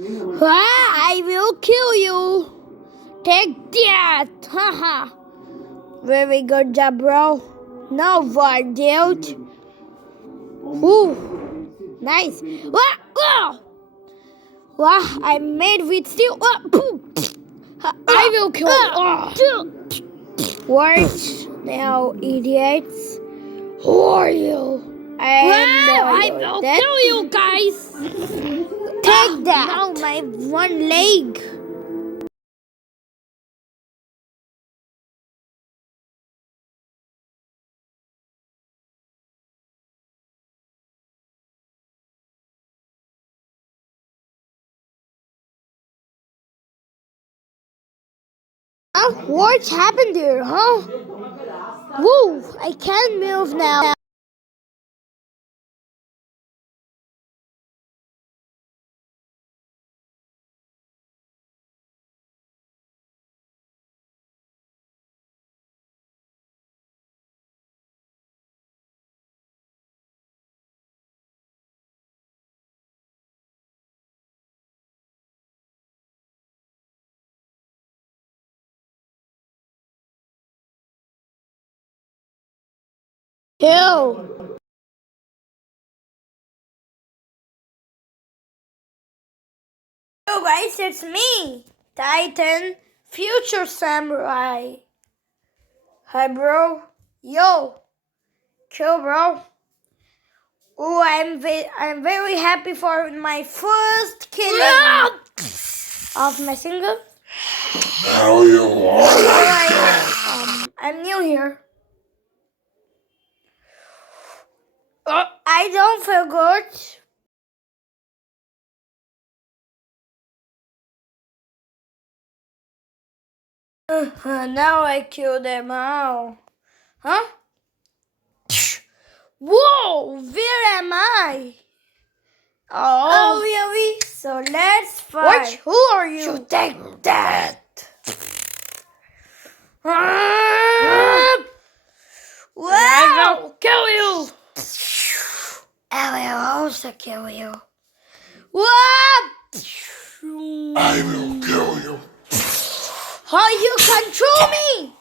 I will kill you. Take that. Haha. Very good job, bro. No war, dude. Ooh. Nice. I made with steel. I will kill you. What now, idiots? Who are you? I will kill you guys. Take that. Now my one leg. What happened there, huh? Whoa, I can't move now. Kill. Yo guys, it's me, Titan, future samurai. Hi bro. Yo. Kill bro. Oh, I'm very happy for my first killing of my single. How you want? I'm new here. I don't feel good. Now I kill them all. Huh? Whoa! Where am I? Oh, really? So let's fight. What? Who are you? You take that. Wow! I will kill you. I will also kill you. What? I will kill you. How you control me?